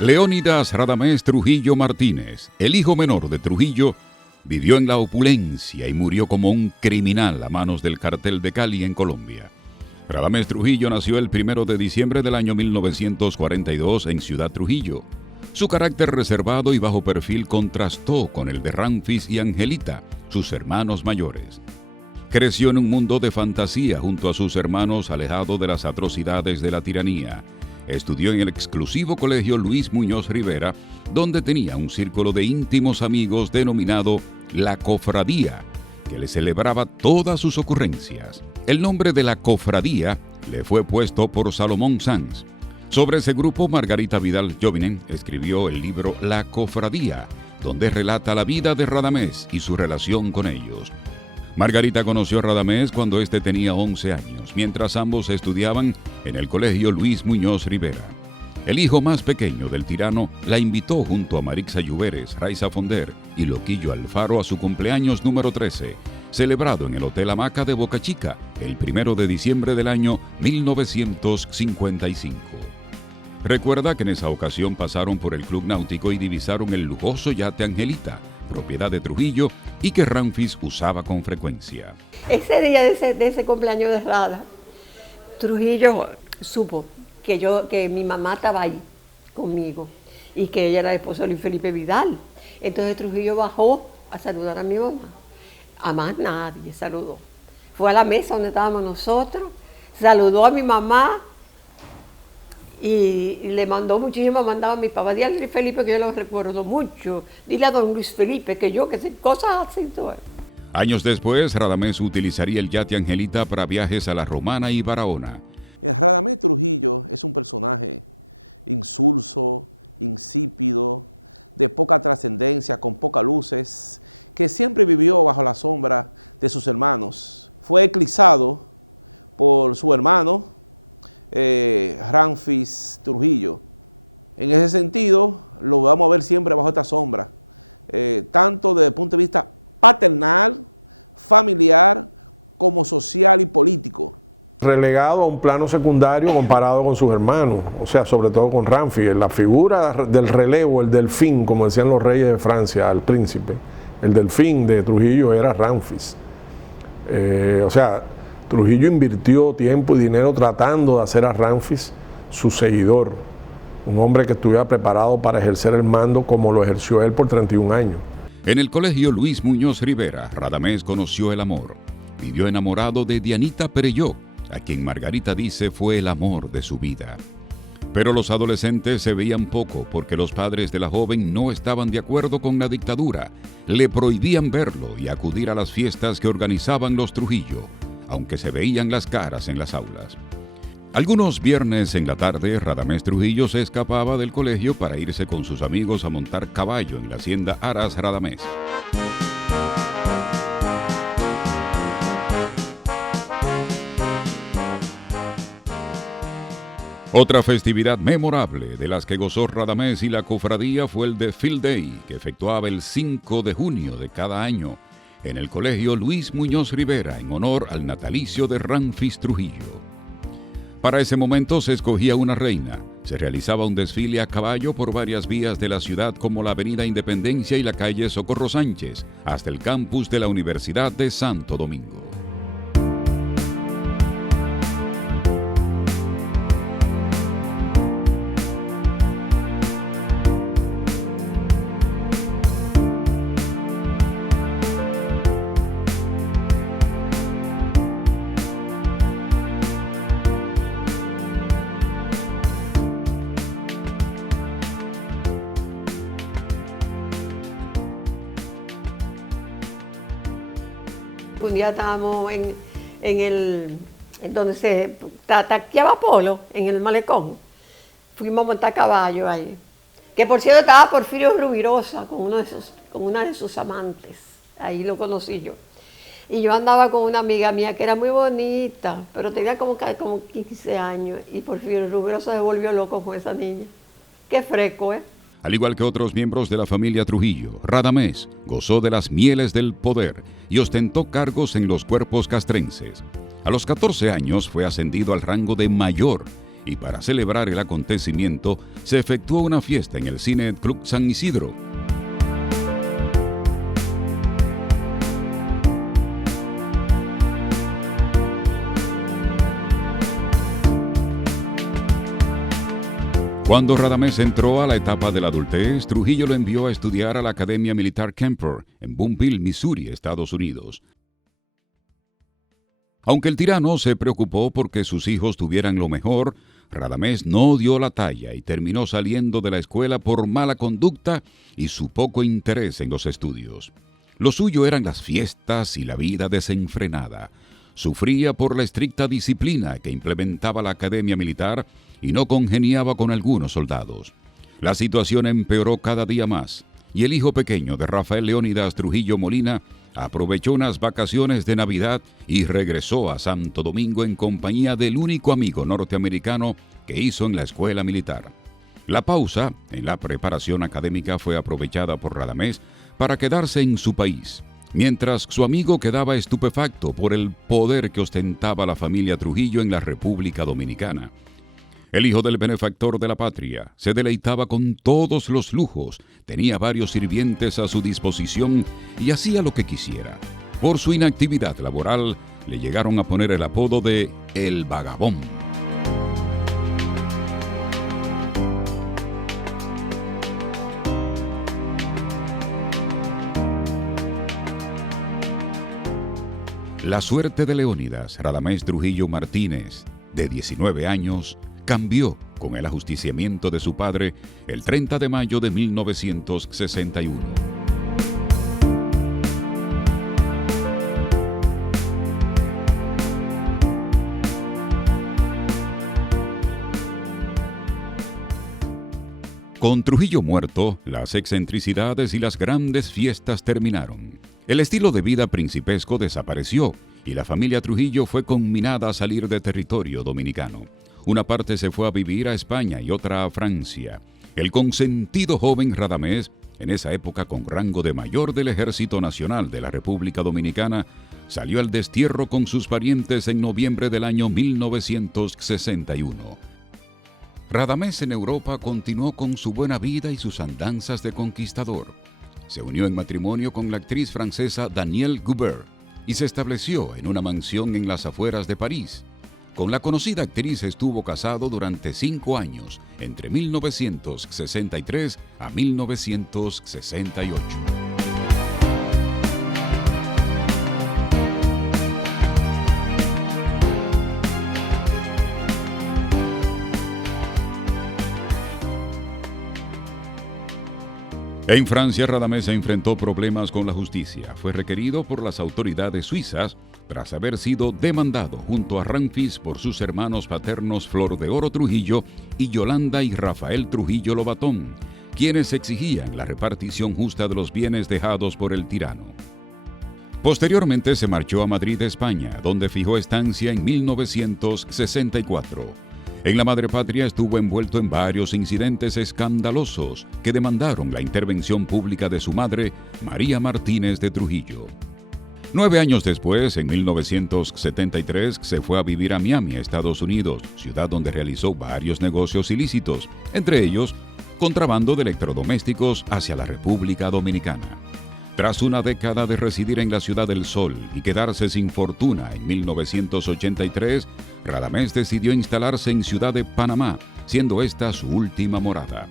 Leónidas Radamés Trujillo Martínez, el hijo menor de Trujillo, vivió en la opulencia y murió como un criminal a manos del cartel de Cali en Colombia. Radamés Trujillo nació el 1 de diciembre del año 1942 en Ciudad Trujillo. Su carácter reservado y bajo perfil contrastó con el de Ramfis y Angelita, sus hermanos mayores. Creció en un mundo de fantasía junto a sus hermanos, alejado de las atrocidades de la tiranía. Estudió en el exclusivo colegio Luis Muñoz Rivera, donde tenía un círculo de íntimos amigos denominado La Cofradía, que le celebraba todas sus ocurrencias. El nombre de la cofradía le fue puesto por Salomón Sanz. Sobre ese grupo, Margarita Vidal Jovinen escribió el libro La Cofradía, donde relata la vida de Radamés y su relación con ellos. Margarita conoció a Radamés cuando éste tenía 11 años, mientras ambos estudiaban en el colegio Luis Muñoz Rivera. El hijo más pequeño del tirano la invitó junto a Marixa Lluveres, Raiza Fonder y Loquillo Alfaro a su cumpleaños número 13, celebrado en el Hotel Hamaca de Boca Chica el 1 de diciembre del año 1955. Recuerda que en esa ocasión pasaron por el Club Náutico y divisaron el lujoso yate Angelita, propiedad de Trujillo, y que Ramfis usaba con frecuencia. Ese día de ese cumpleaños de Rada, Trujillo supo que mi mamá estaba ahí conmigo y que ella era la esposa de Luis Felipe Vidal. Entonces Trujillo bajó a saludar a mi mamá. A más nadie saludó. Fue a la mesa donde estábamos nosotros, saludó a mi mamá y le mandaba a mi papá. Dile a Luis Felipe que yo lo recuerdo mucho. Dile a don Luis Felipe que sé cosas así. Todo. Años después, Radamés utilizaría el yate Angelita para viajes a La Romana y Barahona. El Radamés Trujillo es un personaje insulso, insípido, de poca trascendencia, con pocas luces, que siempre vivió bajo la sombra de sus hermanos. Fue eclipsado por su hermano, Ramfis Trujillo. En ese sentido, lo vamos a ver siempre bajo esta sombra, tanto desde el punto de vista paternal, familiar, como social y político. Relegado a un plano secundario comparado con sus hermanos, o sea, sobre todo con Ramfis. La figura del relevo, el delfín, como decían los reyes de Francia al príncipe, el delfín de Trujillo era Ramfis. O sea, Trujillo invirtió tiempo y dinero tratando de hacer a Ramfis su seguidor, un hombre que estuviera preparado para ejercer el mando como lo ejerció él por 31 años. En el colegio Luis Muñoz Rivera, Radamés conoció el amor. Vivió enamorado de Dianita Perelló, a quien Margarita dice fue el amor de su vida. Pero los adolescentes se veían poco porque los padres de la joven no estaban de acuerdo con la dictadura. Le prohibían verlo y acudir a las fiestas que organizaban los Trujillo, aunque se veían las caras en las aulas. Algunos viernes en la tarde, Radamés Trujillo se escapaba del colegio para irse con sus amigos a montar caballo en la hacienda Aras Radamés. Otra festividad memorable de las que gozó Radamés y la cofradía fue el de Field Day, que efectuaba el 5 de junio de cada año en el colegio Luis Muñoz Rivera en honor al natalicio de Ramfis Trujillo. Para ese momento se escogía una reina, se realizaba un desfile a caballo por varias vías de la ciudad como la Avenida Independencia y la calle Socorro Sánchez, hasta el campus de la Universidad de Santo Domingo. Un día estábamos en donde se taqueaba polo, en el malecón. Fuimos a montar caballo ahí. Que por cierto estaba Porfirio Rubirosa con una de sus amantes. Ahí lo conocí yo. Y yo andaba con una amiga mía que era muy bonita, pero tenía como 15 años. Y Porfirio Rubirosa se volvió loco con esa niña. Qué fresco, ¿eh? Al igual que otros miembros de la familia Trujillo, Radamés gozó de las mieles del poder y ostentó cargos en los cuerpos castrenses. A los 14 años fue ascendido al rango de mayor y para celebrar el acontecimiento se efectuó una fiesta en el Cine Club San Isidro. Cuando Radamés entró a la etapa de la adultez, Trujillo lo envió a estudiar a la Academia Militar Kemper en Boonville, Missouri, Estados Unidos. Aunque el tirano se preocupó porque sus hijos tuvieran lo mejor, Radamés no dio la talla y terminó saliendo de la escuela por mala conducta y su poco interés en los estudios. Lo suyo eran las fiestas y la vida desenfrenada. Sufría por la estricta disciplina que implementaba la Academia Militar y no congeniaba con algunos soldados. La situación empeoró cada día más, y el hijo pequeño de Rafael Leónidas Trujillo Molina aprovechó unas vacaciones de Navidad y regresó a Santo Domingo en compañía del único amigo norteamericano que hizo en la escuela militar. La pausa en la preparación académica fue aprovechada por Radamés para quedarse en su país, mientras su amigo quedaba estupefacto por el poder que ostentaba la familia Trujillo en la República Dominicana. El hijo del benefactor de la patria se deleitaba con todos los lujos, tenía varios sirvientes a su disposición y hacía lo que quisiera. Por su inactividad laboral, le llegaron a poner el apodo de El Vagabón. La suerte de Leónidas Radamés Trujillo Martínez, de 19 años, cambió con el ajusticiamiento de su padre el 30 de mayo de 1961. Con Trujillo muerto, las excentricidades y las grandes fiestas terminaron. El estilo de vida principesco desapareció y la familia Trujillo fue conminada a salir de territorio dominicano. Una parte se fue a vivir a España y otra a Francia. El consentido joven Radamés, en esa época con rango de mayor del Ejército Nacional de la República Dominicana, salió al destierro con sus parientes en noviembre del año 1961. Radamés en Europa continuó con su buena vida y sus andanzas de conquistador. Se unió en matrimonio con la actriz francesa Danielle Goubert y se estableció en una mansión en las afueras de París. Con la conocida actriz estuvo casado durante 5 años, entre 1963 a 1968. En Francia, Radamés se enfrentó problemas con la justicia. Fue requerido por las autoridades suizas tras haber sido demandado junto a Ramfis por sus hermanos paternos Flor de Oro Trujillo y Yolanda y Rafael Trujillo Lobatón, quienes exigían la repartición justa de los bienes dejados por el tirano. Posteriormente se marchó a Madrid, España, donde fijó estancia en 1964. En la madre patria estuvo envuelto en varios incidentes escandalosos que demandaron la intervención pública de su madre, María Martínez de Trujillo. 9 años después, en 1973, se fue a vivir a Miami, Estados Unidos, ciudad donde realizó varios negocios ilícitos, entre ellos contrabando de electrodomésticos hacia la República Dominicana. Tras una década de residir en la Ciudad del Sol y quedarse sin fortuna en 1983, Radamés decidió instalarse en Ciudad de Panamá, siendo esta su última morada.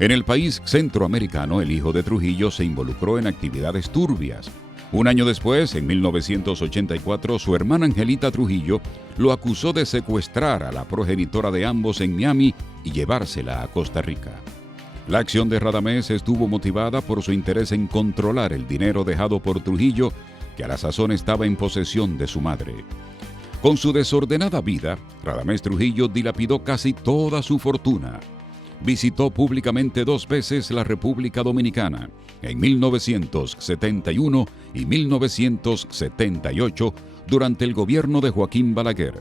En el país centroamericano, el hijo de Trujillo se involucró en actividades turbias. Un año después, en 1984, su hermana Angelita Trujillo lo acusó de secuestrar a la progenitora de ambos en Miami y llevársela a Costa Rica. La acción de Radamés estuvo motivada por su interés en controlar el dinero dejado por Trujillo, que a la sazón estaba en posesión de su madre. Con su desordenada vida, Radamés Trujillo dilapidó casi toda su fortuna. Visitó públicamente 2 veces la República Dominicana, en 1971 y 1978, durante el gobierno de Joaquín Balaguer.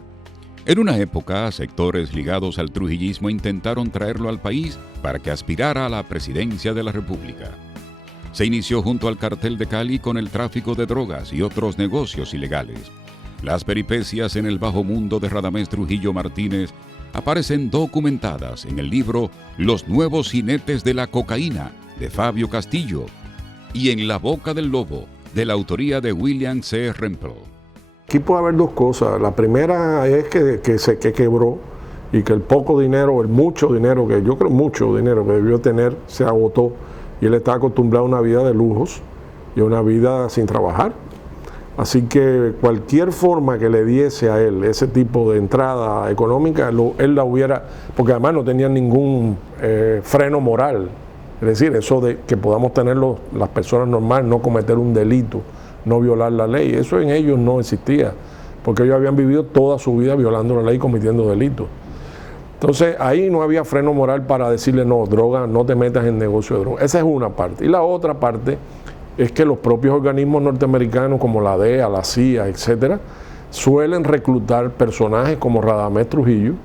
En una época, sectores ligados al trujillismo intentaron traerlo al país para que aspirara a la presidencia de la República. Se inició junto al cartel de Cali con el tráfico de drogas y otros negocios ilegales. Las peripecias en el bajo mundo de Radamés Trujillo Martínez aparecen documentadas en el libro Los nuevos jinetes de la cocaína, de Fabio Castillo, y en La boca del lobo, de la autoría de William C. Rempel. Aquí puede haber dos cosas. La primera es que quebró y que el poco dinero, el mucho dinero, que yo creo mucho dinero que debió tener, se agotó y él está acostumbrado a una vida de lujos y a una vida sin trabajar. Así que cualquier forma que le diese a él ese tipo de entrada económica, él la hubiera, porque además no tenía ningún freno moral. Es decir, eso de que podamos tener las personas normales, no cometer un delito, no violar la ley, eso en ellos no existía, porque ellos habían vivido toda su vida violando la ley, cometiendo delitos. Entonces ahí no había freno moral para decirle no, droga, no te metas en negocio de droga. Esa es una parte. Y la otra parte es que los propios organismos norteamericanos como la DEA, la CIA, etcétera, suelen reclutar personajes como Radamés Trujillo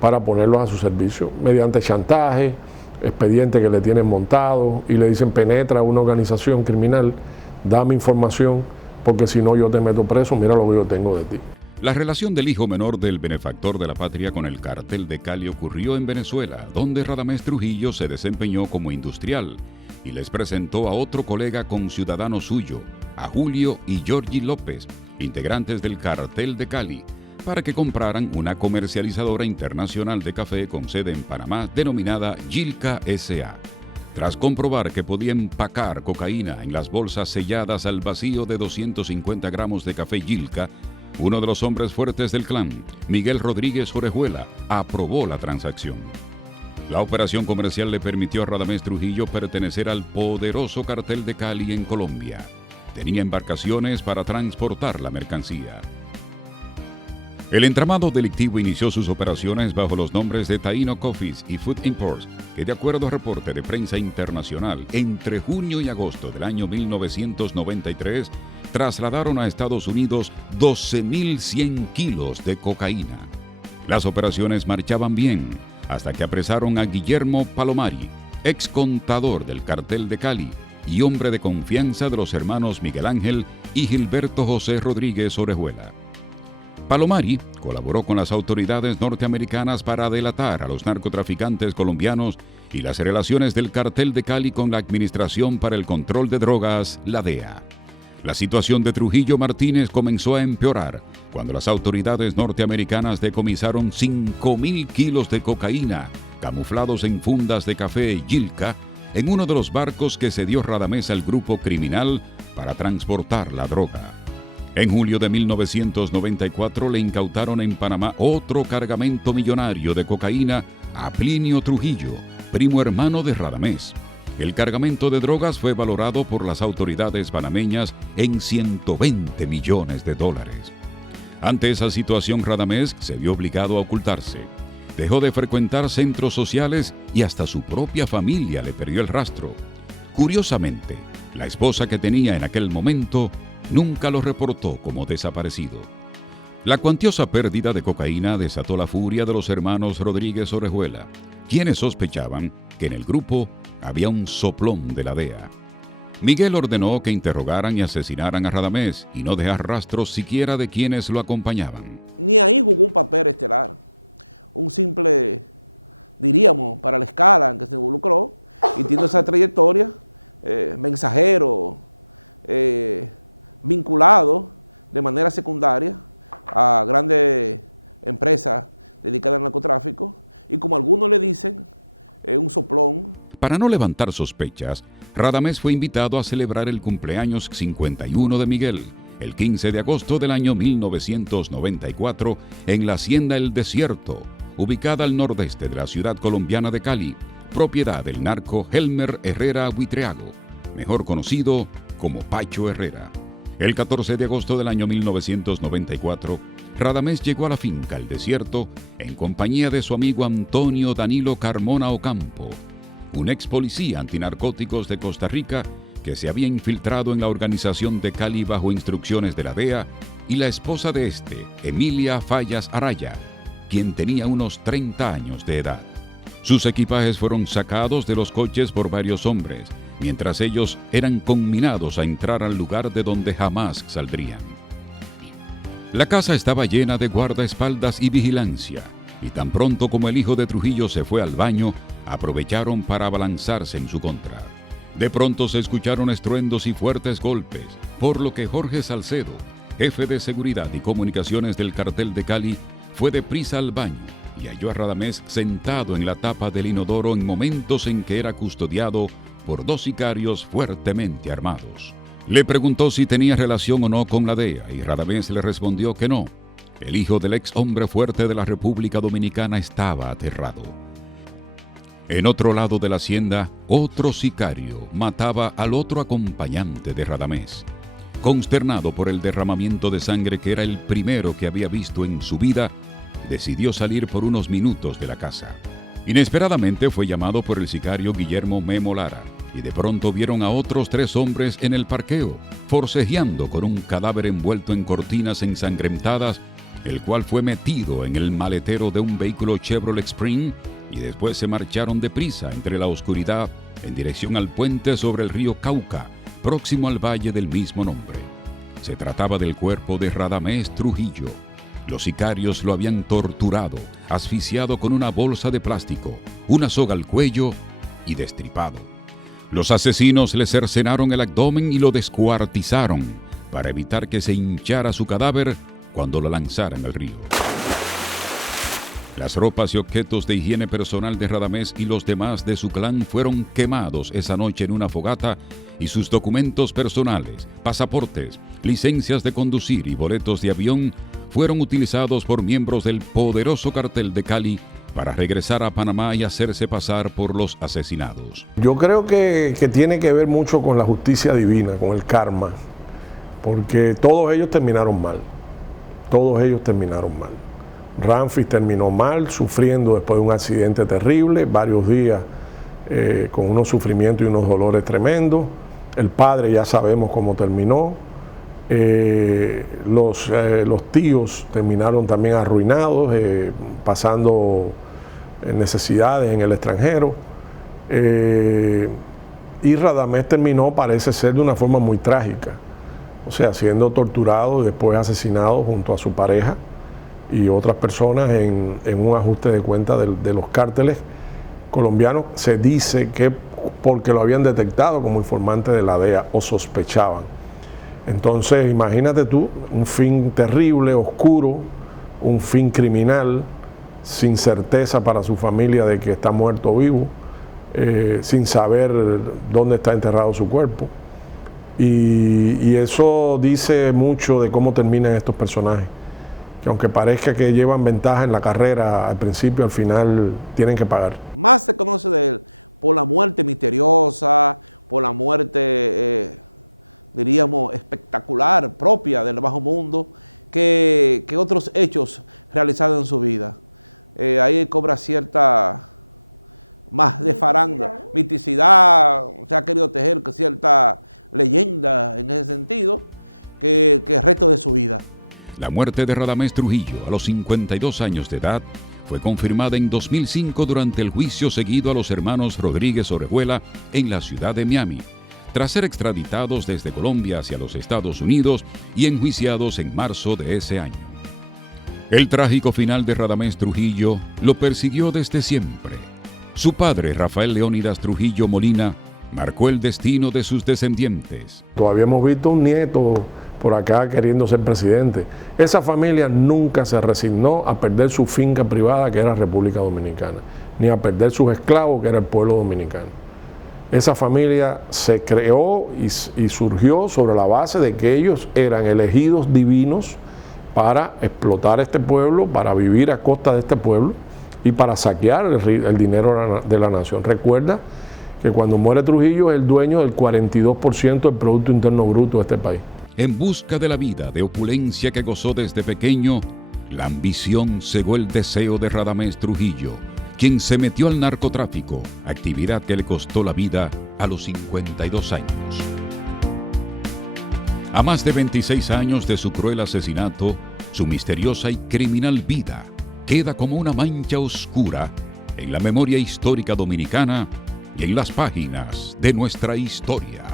para ponerlos a su servicio mediante chantaje, expediente que le tienen montado y le dicen penetra a una organización criminal, dame información porque si no yo te meto preso, mira lo que yo tengo de ti. La relación del hijo menor del benefactor de la patria con el cartel de Cali ocurrió en Venezuela, donde Radamés Trujillo se desempeñó como industrial y les presentó a otro colega conciudadano suyo, a Julio y Georgie López, integrantes del cartel de Cali, para que compraran una comercializadora internacional de café con sede en Panamá denominada Yilca S.A. Tras comprobar que podía empacar cocaína en las bolsas selladas al vacío de 250 gramos de café Yilca, uno de los hombres fuertes del clan, Miguel Rodríguez Orejuela, aprobó la transacción. La operación comercial le permitió a Radamés Trujillo pertenecer al poderoso cartel de Cali en Colombia. Tenía embarcaciones para transportar la mercancía. El entramado delictivo inició sus operaciones bajo los nombres de Taino Coffees y Food Imports, que de acuerdo a reporte de prensa internacional, entre junio y agosto del año 1993, trasladaron a Estados Unidos 12.100 kilos de cocaína. Las operaciones marchaban bien, hasta que apresaron a Guillermo Palomari, ex contador del cartel de Cali y hombre de confianza de los hermanos Miguel Ángel y Gilberto José Rodríguez Orejuela. Palomari colaboró con las autoridades norteamericanas para delatar a los narcotraficantes colombianos y las relaciones del cartel de Cali con la Administración para el Control de Drogas, la DEA. La situación de Trujillo Martínez comenzó a empeorar cuando las autoridades norteamericanas decomisaron 5.000 kilos de cocaína, camuflados en fundas de café Yilca, en uno de los barcos que cedió Radamés al grupo criminal para transportar la droga. En julio de 1994 le incautaron en Panamá otro cargamento millonario de cocaína a Plinio Trujillo, primo hermano de Radamés. El cargamento de drogas fue valorado por las autoridades panameñas en $120 millones. Ante esa situación, Radamés se vio obligado a ocultarse. Dejó de frecuentar centros sociales y hasta su propia familia le perdió el rastro. Curiosamente, la esposa que tenía en aquel momento nunca lo reportó como desaparecido. La cuantiosa pérdida de cocaína desató la furia de los hermanos Rodríguez Orejuela, quienes sospechaban que en el grupo había un soplón de la DEA. Miguel ordenó que interrogaran y asesinaran a Radamés y no dejar rastros siquiera de quienes lo acompañaban. Ni ahí jugó un papel estelar, un simple, diríamos, para la escala en que se involucró y tiene esa trayectoria, mensajero, vinculado de manera secundaria a grandes empresas dedicadas al narcotráfico y, como algunos le dicen, un soplón. Para no levantar sospechas, Radamés fue invitado a celebrar el cumpleaños 51 de Miguel, el 15 de agosto del año 1994, en la Hacienda El Desierto, ubicada al nordeste de la ciudad colombiana de Cali, propiedad del narco Helmer Herrera Buitreago, mejor conocido como Pacho Herrera. El 14 de agosto del año 1994, Radamés llegó a la finca El Desierto en compañía de su amigo Antonio Danilo Carmona Ocampo, un ex policía antinarcóticos de Costa Rica que se había infiltrado en la organización de Cali bajo instrucciones de la DEA, y la esposa de este, Emilia Fallas Araya, quien tenía unos 30 años de edad. Sus equipajes fueron sacados de los coches por varios hombres, mientras ellos eran conminados a entrar al lugar de donde jamás saldrían. La casa estaba llena de guardaespaldas y vigilancia, y tan pronto como el hijo de Trujillo se fue al baño, aprovecharon para abalanzarse en su contra. De pronto se escucharon estruendos y fuertes golpes, por lo que Jorge Salcedo, jefe de seguridad y comunicaciones del cartel de Cali, fue deprisa al baño y halló a Radamés sentado en la tapa del inodoro en momentos en que era custodiado por 2 sicarios fuertemente armados. Le preguntó si tenía relación o no con la DEA y Radamés le respondió que no. El hijo del ex hombre fuerte de la República Dominicana estaba aterrado. En otro lado de la hacienda, otro sicario mataba al otro acompañante de Radamés. Consternado por el derramamiento de sangre que era el primero que había visto en su vida, decidió salir por unos minutos de la casa. Inesperadamente fue llamado por el sicario Guillermo Memo Lara, y de pronto vieron a otros 3 hombres en el parqueo, forcejeando con un cadáver envuelto en cortinas ensangrentadas, el cual fue metido en el maletero de un vehículo Chevrolet Spring, y después se marcharon deprisa entre la oscuridad en dirección al puente sobre el río Cauca, próximo al valle del mismo nombre. Se trataba del cuerpo de Radamés Trujillo. Los sicarios lo habían torturado, asfixiado con una bolsa de plástico, una soga al cuello y destripado. Los asesinos le cercenaron el abdomen y lo descuartizaron para evitar que se hinchara su cadáver cuando lo lanzaran al río. Las ropas y objetos de higiene personal de Radamés y los demás de su clan fueron quemados esa noche en una fogata y sus documentos personales, pasaportes, licencias de conducir y boletos de avión fueron utilizados por miembros del poderoso cartel de Cali para regresar a Panamá y hacerse pasar por los asesinados. Yo creo que tiene que ver mucho con la justicia divina, con el karma, porque todos ellos terminaron mal. Todos ellos terminaron mal. Ramfis terminó mal, sufriendo después de un accidente terrible, varios días con unos sufrimientos y unos dolores tremendos. El padre ya sabemos cómo terminó. Los tíos terminaron también arruinados, pasando necesidades en el extranjero. Y Radamés terminó, parece ser, de una forma muy trágica. O sea, siendo torturado y después asesinado junto a su pareja y otras personas en un ajuste de cuentas de los cárteles colombianos. Se dice que porque lo habían detectado como informante de la DEA o sospechaban. Entonces, imagínate tú, un fin terrible, oscuro, un fin criminal, sin certeza para su familia de que está muerto o vivo, sin saber dónde está enterrado su cuerpo. Y eso dice mucho de cómo terminan estos personajes, que aunque parezca que llevan ventaja en la carrera, al principio, al final, tienen que pagar. Más se conoce de él por la muerte misteriosa, por la muerte, diríamos, espectacular, propia del bajo mundo, que otros hechos realizados en su vida. Ahí cobra cierta más de faranda, miticidad, se ha querido tejer cierta leyenda en ese sentido, que el resto de su vida. La muerte de Radamés Trujillo a los 52 años de edad fue confirmada en 2005 durante el juicio seguido a los hermanos Rodríguez Orejuela en la ciudad de Miami, tras ser extraditados desde Colombia hacia los Estados Unidos y enjuiciados en marzo de ese año. El trágico final de Radamés Trujillo lo persiguió desde siempre. Su padre, Rafael Leónidas Trujillo Molina, marcó el destino de sus descendientes. Todavía hemos visto un nieto por acá queriendo ser presidente. Esa familia nunca se resignó a perder su finca privada, que era República Dominicana, ni a perder sus esclavos, que era el pueblo dominicano. Esa familia se creó y surgió sobre la base de que ellos eran elegidos divinos para explotar este pueblo, para vivir a costa de este pueblo y para saquear el dinero de la nación. Recuerda que cuando muere Trujillo es el dueño del 42% del Producto Interno Bruto de este país. En busca de la vida de opulencia que gozó desde pequeño, la ambición cegó el deseo de Radamés Trujillo, quien se metió al narcotráfico, actividad que le costó la vida a los 52 años. A más de 26 años de su cruel asesinato, su misteriosa y criminal vida queda como una mancha oscura en la memoria histórica dominicana y en las páginas de nuestra historia.